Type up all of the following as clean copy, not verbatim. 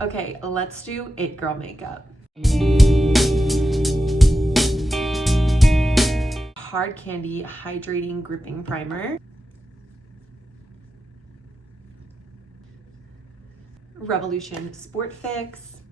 Okay, let's do It Girl makeup. Hard Candy Hydrating Gripping Primer. Revolution Sport Fix.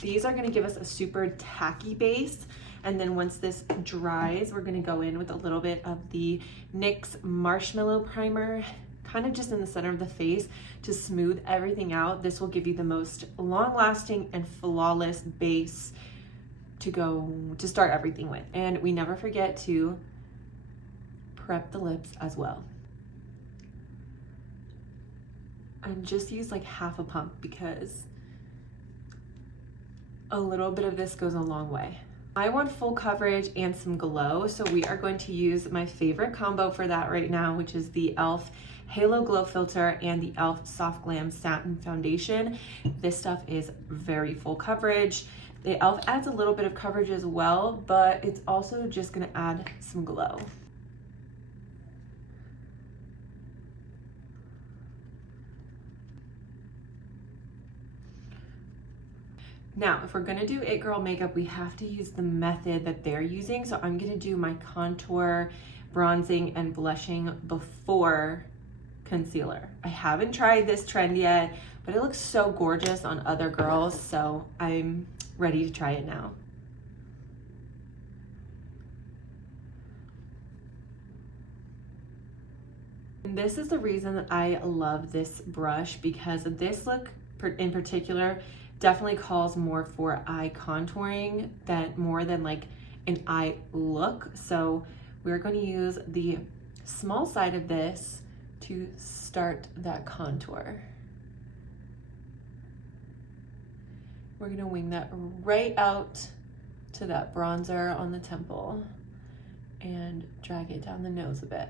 These are going to give us a super tacky base, and then once this dries, we're going to go in with a little bit of the NYX Marshmallow Primer, kind of just in the center of the face to smooth everything out. This will give you the most long-lasting and flawless base to start everything with. And we never forget to prep the lips as well. And just use like half a pump because a little bit of this goes a long way. I want full coverage and some glow, so we are going to use my favorite combo for that right now, which is the e.l.f. Halo Glow Filter and the e.l.f. Soft Glam Satin Foundation. This stuff is very full coverage. The e.l.f. adds a little bit of coverage as well, but it's also just gonna add some glow. Now, if we're gonna do It Girl makeup, we have to use the method that they're using. So I'm gonna do my contour, bronzing, and blushing before concealer. I haven't tried this trend yet, but it looks so gorgeous on other girls, so I'm ready to try it now. And this is the reason that I love this brush, because this look in particular definitely calls more for eye contouring more than like an eye look. So we're going to use the small side of this to start that contour. We're going to wing that right out to that bronzer on the temple and drag it down the nose a bit.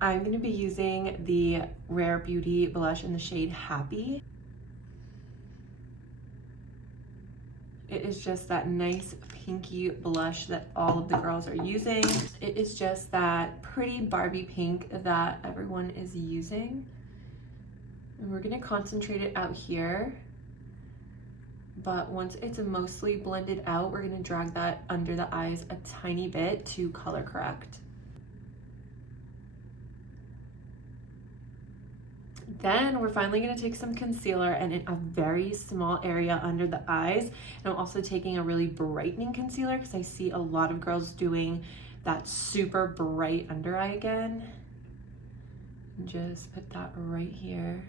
I'm going to be using the Rare Beauty blush in the shade Happy. It is just that nice pinky blush that all of the girls are using. It is just that pretty Barbie pink that everyone is using. And we're going to concentrate it out here. But once it's mostly blended out, we're going to drag that under the eyes a tiny bit to color correct. Then we're finally going to take some concealer and in a very small area under the eyes. And I'm also taking a really brightening concealer because I see a lot of girls doing that super bright under eye again. And just put that right here.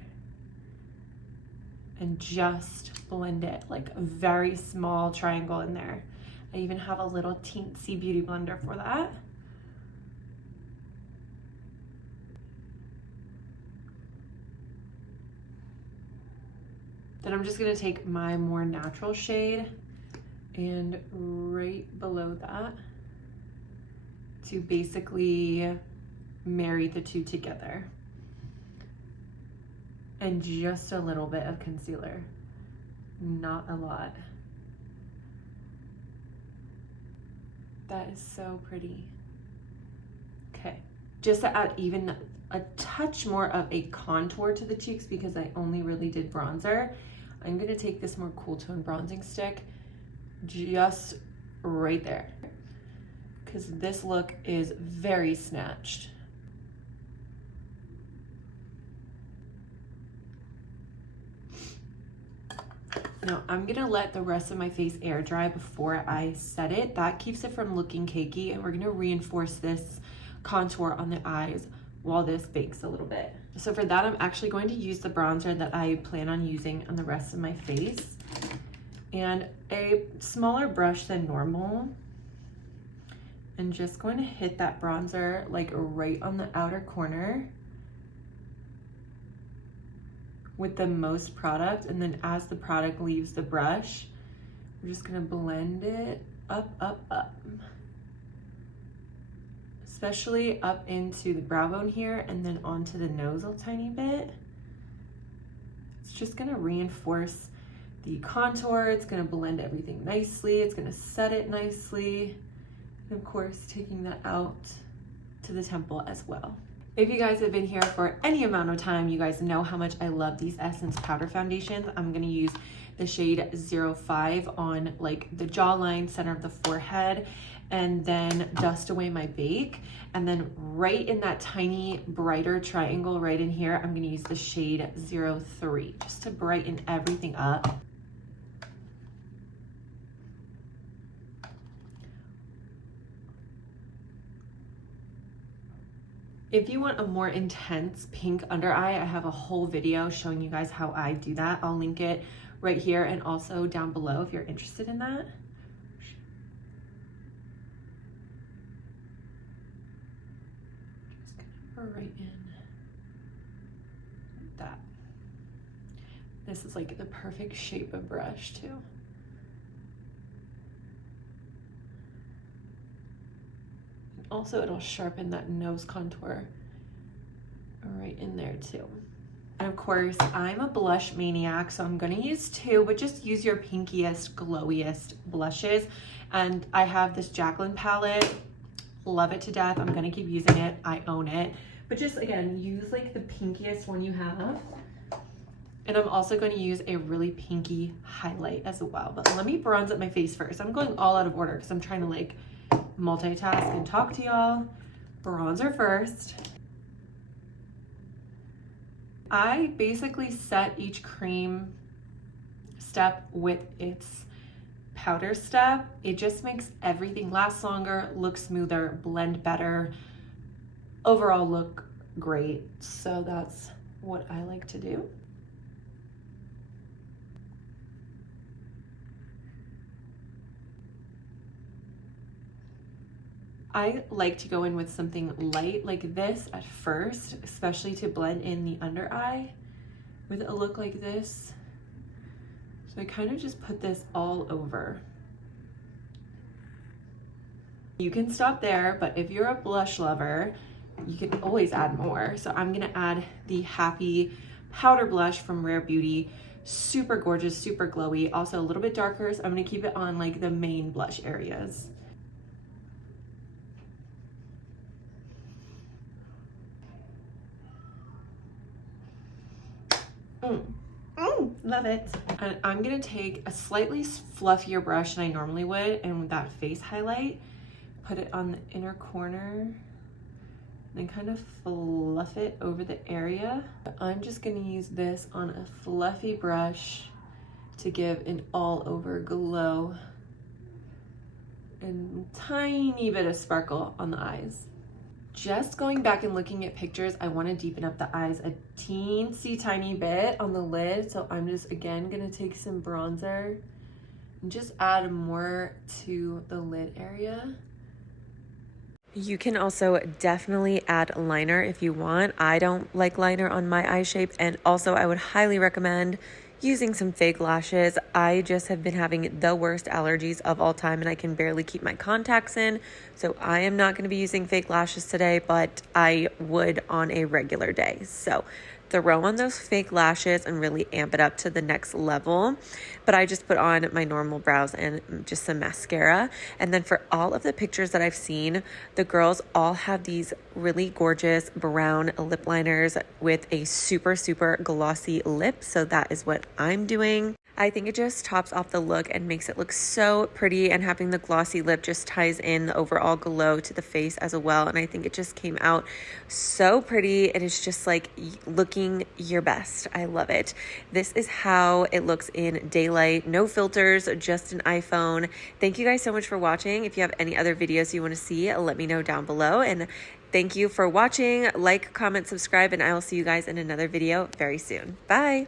And just blend it like a very small triangle in there. I even have a little teensy beauty blender for that. Then I'm just gonna take my more natural shade and right below that to basically marry the two together. And just a little bit of concealer, not a lot. That is so pretty. Okay, just to add even a touch more of a contour to the cheeks because I only really did bronzer, I'm gonna take this more cool tone bronzing stick just right there because this look is very snatched. Now I'm gonna let the rest of my face air dry before I set it. That keeps it from looking cakey, and we're gonna reinforce this contour on the eyes while this bakes a little bit. So for that, I'm actually going to use the bronzer that I plan on using on the rest of my face and a smaller brush than normal. And just going to hit that bronzer like right on the outer corner with the most product. And then as the product leaves the brush, we're just gonna blend it up, up, up. Especially up into the brow bone here and then onto the nose a tiny bit. It's just gonna reinforce the contour. It's gonna blend everything nicely. It's gonna set it nicely. And of course, taking that out to the temple as well. If you guys have been here for any amount of time, you guys know how much I love these Essence powder foundations. I'm gonna use the shade 05 on like the jawline, center of the forehead, and then dust away my bake. And then right in that tiny brighter triangle right in here, I'm gonna use the shade 03 just to brighten everything up. If you want a more intense pink under eye, I have a whole video showing you guys how I do that. I'll link it right here and also down below if you're interested in that. Just gonna go right in like that. This is like the perfect shape of brush too. Also, it'll sharpen that nose contour right in there too. And of course, I'm a blush maniac, so I'm gonna use two, but just use your pinkiest, glowiest blushes. And I have this Jaclyn palette, love it to death. I'm gonna keep using it, I own it. But just again, use like the pinkiest one you have. And I'm also going to use a really pinky highlight as well. But let me bronze up my face first. I'm going all out of order because I'm trying to like multitask and talk to y'all. Bronzer first. I basically set each cream step with its powder step. It just makes everything last longer, look smoother, blend better, overall look great. So that's what I like to do. I like to go in with something light like this at first, especially to blend in the under eye with a look like this. So I kind of just put this all over. You can stop there, but if you're a blush lover, you can always add more. So I'm gonna add the Happy Powder Blush from Rare Beauty. Super gorgeous, super glowy, also a little bit darker, so I'm gonna keep it on like the main blush areas. Love it. And I'm gonna take a slightly fluffier brush than I normally would, and with that face highlight, put it on the inner corner, then kind of fluff it over the area. I'm just gonna use this on a fluffy brush to give an all over glow and tiny bit of sparkle on the eyes. Just going back and looking at pictures, I want to deepen up the eyes a teensy tiny bit on the lid. So I'm just again gonna take some bronzer and just add more to the lid area. You can also definitely add liner if you want. I don't like liner on my eye shape, and also I would highly recommend using some fake lashes. I just have been having the worst allergies of all time, and I can barely keep my contacts in. So I am not going to be using fake lashes today, but I would on a regular day. So throw on those fake lashes and really amp it up to the next level. But I just put on my normal brows and just some mascara. And then for all of the pictures that I've seen, the girls all have these really gorgeous brown lip liners with a super, super glossy lip. So that is what I'm doing. I think it just tops off the look and makes it look so pretty, and having the glossy lip just ties in the overall glow to the face as well. And I think it just came out so pretty. It is just like looking your best. I love it. This is how it looks in daylight. No filters, just an iPhone. Thank you guys so much for watching. If you have any other videos you want to see, let me know down below. And thank you for watching. Like, comment, subscribe, and I will see you guys in another video very soon. Bye.